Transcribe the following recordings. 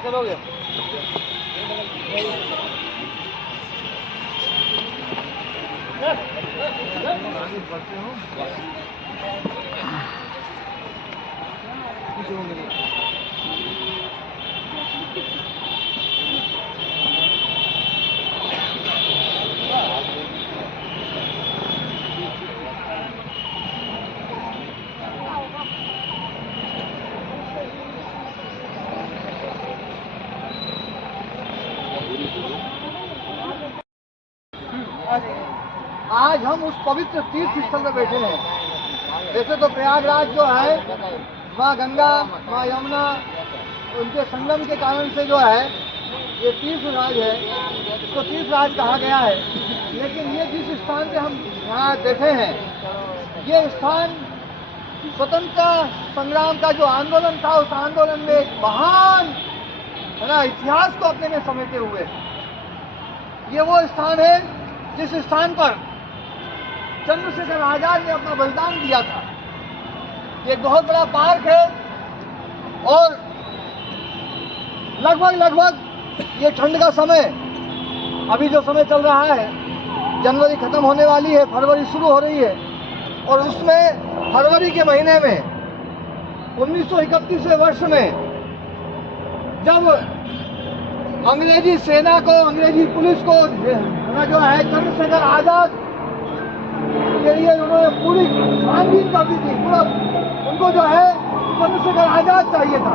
चलोगे? बढ़ते हो आज हम उस पवित्र तीर्थ स्थल में बैठे हैं। वैसे तो प्रयागराज जो है माँ गंगा, माँ यमुना, उनके संगम के कारण से जो है ये तीर्थराज है, इसको तीर्थराज कहा गया है। लेकिन ये जिस स्थान पे हम यहाँ बैठे हैं, ये स्थान स्वतंत्रता संग्राम का जो आंदोलन था, उस आंदोलन में एक महान है ना इतिहास को अपने में समेटे हुए ये वो स्थान है जिस स्थान पर चंद्रशेखर आजाद ने अपना बलिदान दिया था। ये एक बहुत बड़ा पार्क है और लगभग ये ठंड का समय, अभी जो समय चल रहा है, जनवरी खत्म होने वाली है, फरवरी शुरू हो रही है और उसमें फरवरी के महीने में 1931वें वर्ष में जब अंग्रेजी सेना को, अंग्रेजी पुलिस को जो है चंद्रशेखर आजाद के लिए उन्होंने पूरी छानबीन कर दी थी। पूरा उनको जो है चंद्रशेखर आजाद चाहिए था,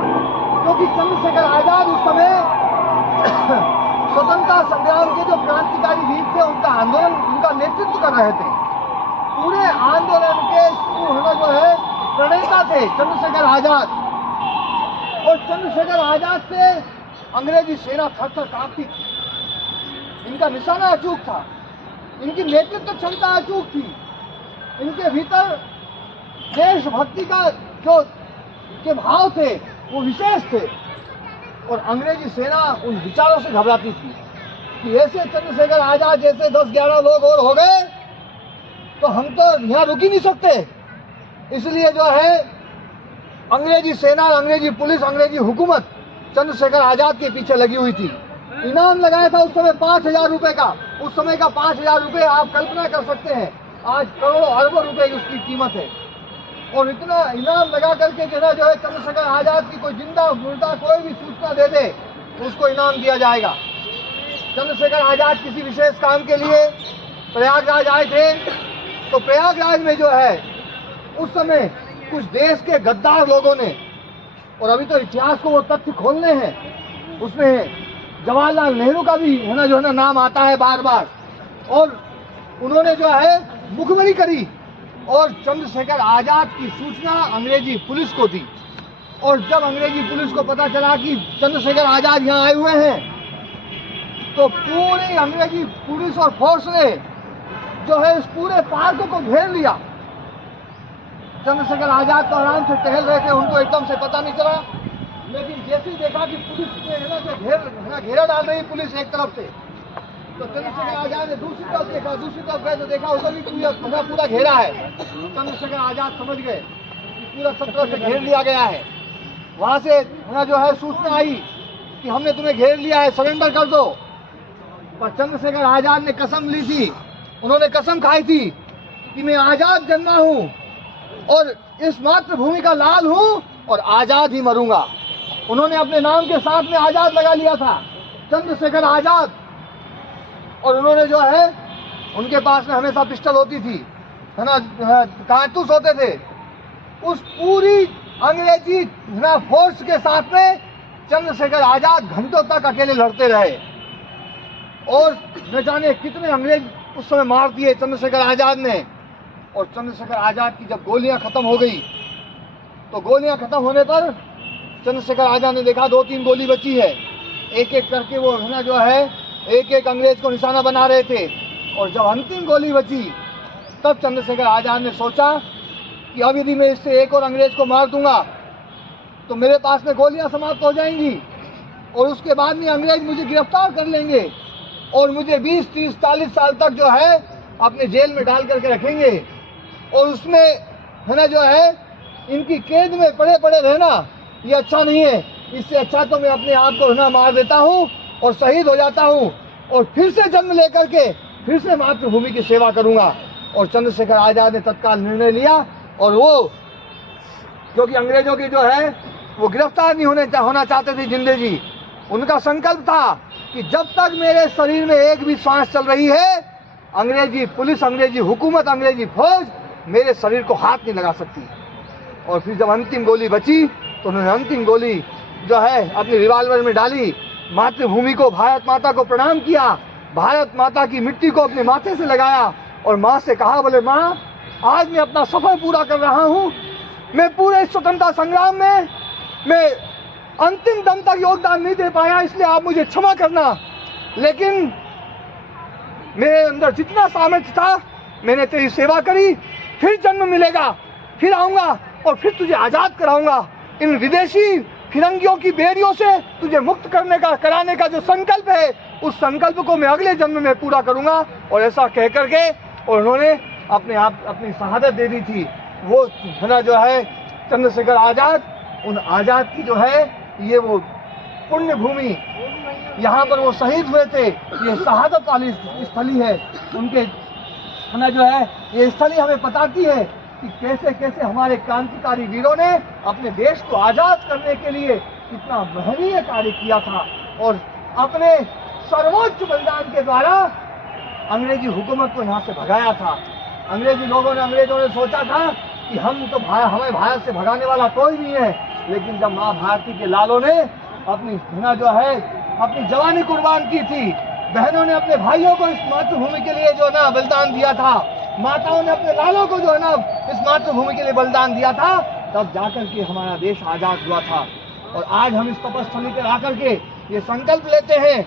क्योंकि चंद्रशेखर आजाद उस समय स्वतंत्रता संग्राम के जो क्रांतिकारी वीर थे, उनका आंदोलन, उनका नेतृत्व कर रहे थे। पूरे आंदोलन के जो है प्रणेता थे चंद्रशेखर आजाद। और चंद्रशेखर आजाद से अंग्रेजी सेना थर-थर कांपती थी। इनका निशाना अचूक था, इनकी नेतृत्व क्षमता अचूक थी, इनके भीतर देशभक्ति का जो के भाव थे वो विशेष थे। और अंग्रेजी सेना उन विचारों से घबराती थी कि ऐसे चंद्रशेखर आजाद जैसे 10-11 लोग और हो गए तो हम तो यहाँ रुक ही नहीं सकते। इसलिए जो है अंग्रेजी सेना, अंग्रेजी पुलिस, अंग्रेजी हुकूमत चंद्रशेखर आजाद के पीछे लगी हुई थी। इनाम लगाया था उस समय 5,000 रुपए का। उस समय का 5,000 रुपए आप कल्पना कर सकते हैं, आज करोड़ों अरबों रुपए की उसकी कीमत है। और इतना इनाम लगा करके जो है चंद्रशेखर आजाद की कोई जिंदा मुर्दा कोई भी सूचना दे दे, उसको इनाम दिया जाएगा। चंद्रशेखर आजाद किसी विशेष काम के लिए प्रयागराज आए थे, तो प्रयागराज में जो है उस समय कुछ देश के गद्दार लोगों ने, और अभी तो इतिहास को वो तथ्य खोलने हैं, उसमें जवाहरलाल नेहरू का भी है ना नाम आता है बार बार, और उन्होंने जो है मुखबरी करी और चंद्रशेखर आजाद की सूचना अंग्रेजी पुलिस को दी। और जब अंग्रेजी पुलिस को पता चला कि चंद्रशेखर आजाद यहाँ आए हुए हैं, तो पूरी अंग्रेजी पुलिस और फोर्स ने जो है इस पूरे पार्क को घेर लिया। चंद्रशेखर आजाद तो आराम से टहल रहे थे, उनको एकदम से पता नहीं चला। लेकिन जैसे ही देखा कि पुलिस ने घेरा डाल रही पुलिस एक तरफ से, तो चंद्रशेखर आजाद ने दूसरी तरफ देखा, दूसरी तरफ गए तो देखा उधर भी पूरा घेरा है। चंद्रशेखर आजाद समझ गए पूरा सब तरफ से घेर लिया गया है। वहां से जो है सूचना आई कि हमने तुम्हें घेर लिया है, सरेंडर कर दो। पर चंद्रशेखर आजाद ने कसम ली थी, उन्होंने कसम खाई थी कि मैं आजाद जन्मा हूँ और इस मातृभूमि का लाल हूँ और आजाद ही मरूंगा। उन्होंने अपने नाम के साथ में आजाद लगा लिया था, चंद्रशेखर आजाद। और उन्होंने जो है, उनके पास में हमेशा पिस्टल होती थी, है ना, कारतूस होते थे। उस पूरी अंग्रेजी फोर्स के साथ में चंद्रशेखर आजाद घंटों तक अकेले लड़ते रहे और न जाने कितने अंग्रेज उस समय मार दिए चंद्रशेखर आजाद ने। और चंद्रशेखर आजाद की जब गोलियां खत्म हो गई, तो गोलियां खत्म होने पर चंद्रशेखर आजाद ने देखा 2-3 गोली बची है। एक एक करके वो जो है एक एक अंग्रेज को निशाना बना रहे थे। और जब अंतिम गोली बची, तब चंद्रशेखर आजाद ने सोचा कि अब यदि मैं इससे एक और अंग्रेज को मार दूंगा तो मेरे पास में गोलियां समाप्त हो जाएंगी और उसके बाद में अंग्रेज मुझे गिरफ्तार कर लेंगे और मुझे 20, 30, 40 साल तक जो है अपने जेल में डाल करके रखेंगे। और उसमें जो है इनकी कैद में पड़े पड़े रहना ये अच्छा नहीं है। इससे अच्छा तो मैं अपने आप को ना मार देता हूँ और शहीद हो जाता हूँ और फिर से जन्म लेकर के फिर से मातृभूमि की सेवा करूंगा। और चंद्रशेखर आजाद ने तत्काल निर्णय लिया और वो, क्योंकि अंग्रेजों की जो है वो गिरफ्तार नहीं होना चाहते थे जिंदे जी, उनका संकल्प था कि जब तक मेरे शरीर में एक भी सांस चल रही है, अंग्रेजी पुलिस, अंग्रेजी हुकूमत, अंग्रेजी फौज मेरे शरीर को हाथ नहीं लगा सकती। और फिर जब अंतिम गोली बची तो उन्होंने अंतिम गोली जो है अपनी रिवॉल्वर में डाली, मातृभूमि को, भारत माता को प्रणाम किया, भारत माता की मिट्टी को अपने माथे से लगाया और माँ से कहा, बोले माँ, आज मैं अपना सफर पूरा कर रहा हूँ। मैं पूरे स्वतंत्रता संग्राम में मैं अंतिम दम तक योगदान नहीं दे पाया, इसलिए आप मुझे क्षमा करना, लेकिन मेरे अंदर जितना सामर्थ्य था मैंने तेरी सेवा करी, फिर जन्म मिलेगा, फिर आऊंगा और फिर तुझे आजाद कराऊंगा। इन विदेशी फिरंगियों की बेड़ियों से तुझे मुक्त कराने का जो संकल्प है, उस संकल्प को मैं अगले जन्म में पूरा करूंगा। और ऐसा कह करके और उन्होंने अपनी शहादत दे दी थी। वो है जो है चंद्रशेखर आजाद, उन आजाद की जो है ये वो पुण्य भूमि, यहाँ पर वो शहीद हुए थे, ये शहादत वाली स्थली है उनके, है ना जो है ये स्थली हमें बताती है कि कैसे कैसे हमारे क्रांतिकारी वीरों ने अपने देश को आजाद करने के लिए कितना महनीय कार्य किया था और अपने सर्वोच्च बलिदान के द्वारा अंग्रेजी हुकूमत को यहाँ से भगाया था। अंग्रेजों ने सोचा था कि हमें भारत से भगाने वाला कोई नहीं है, लेकिन जब माँ भारती के लालों ने अपनी जो है अपनी जवानी कुर्बान की थी, बहनों ने अपने भाइयों को इस मातृभूमि के लिए जो ना बलिदान दिया था, माताओं ने अपने लालों को जो है ना इस मातृभूमि के लिए बलिदान दिया था, तब जाकर के हमारा देश आजाद हुआ था। और आज हम इस तपस्थली पर आकर के ये संकल्प लेते हैं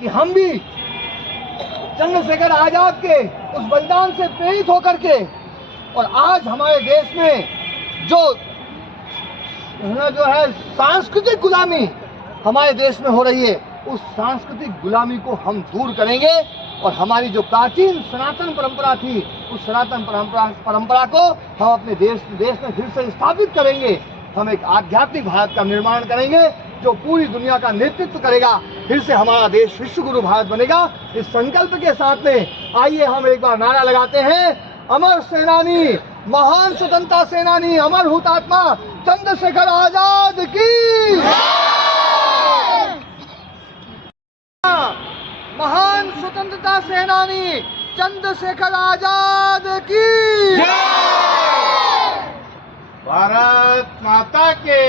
कि हम भी चंद्रशेखर आजाद के उस बलिदान से प्रेरित होकर के, और आज हमारे देश में जो है सांस्कृतिक गुलामी हमारे देश में हो रही है, उस सांस्कृतिक गुलामी को हम दूर करेंगे और हमारी जो प्राचीन सनातन परंपरा थी, उस सनातन परंपरा को हम अपने देश में फिर से स्थापित करेंगे। हम एक आध्यात्मिक भारत का निर्माण करेंगे जो पूरी दुनिया का नेतृत्व करेगा, फिर से हमारा देश विश्व गुरु भारत बनेगा। इस संकल्प के साथ में आइए हम एक बार नारा लगाते हैं, अमर सेनानी, महान स्वतंत्रता सेनानी, अमर हुतात्मा चंद्रशेखर आजाद की, महान स्वतंत्रता सेनानी चंद्रशेखर आजाद की, भारत माता के,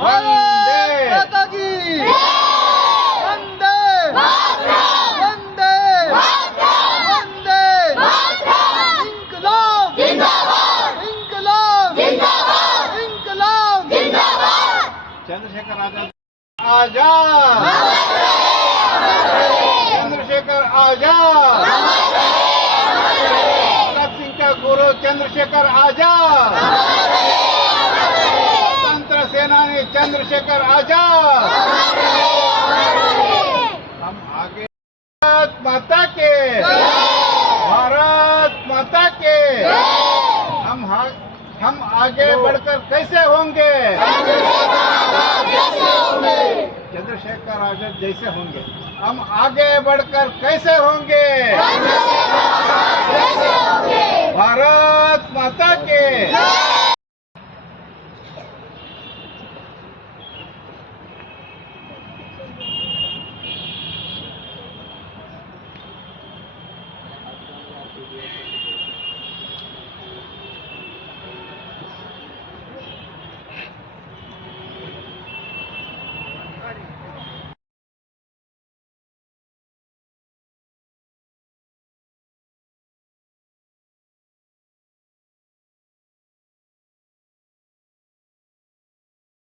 भारत माता की, वंदे वंदे वंदे, इंकलाब जिंदाबाद, इंकलाब जिंदाबाद, इंकलाब जिंदाबाद। चंद्रशेखर आजाद, चंद्रशेखर आजाद, भगत सिंह का गुरु चंद्रशेखर आजाद, स्वतंत्र सेनानी चंद्रशेखर आजाद। हम आगे भारत माता के, भारत माता के, हम आगे बढ़कर कैसे होंगे, चंद्रशेखर आजाद जैसे होंगे। हम आगे बढ़कर कैसे होंगे, भारत माता के।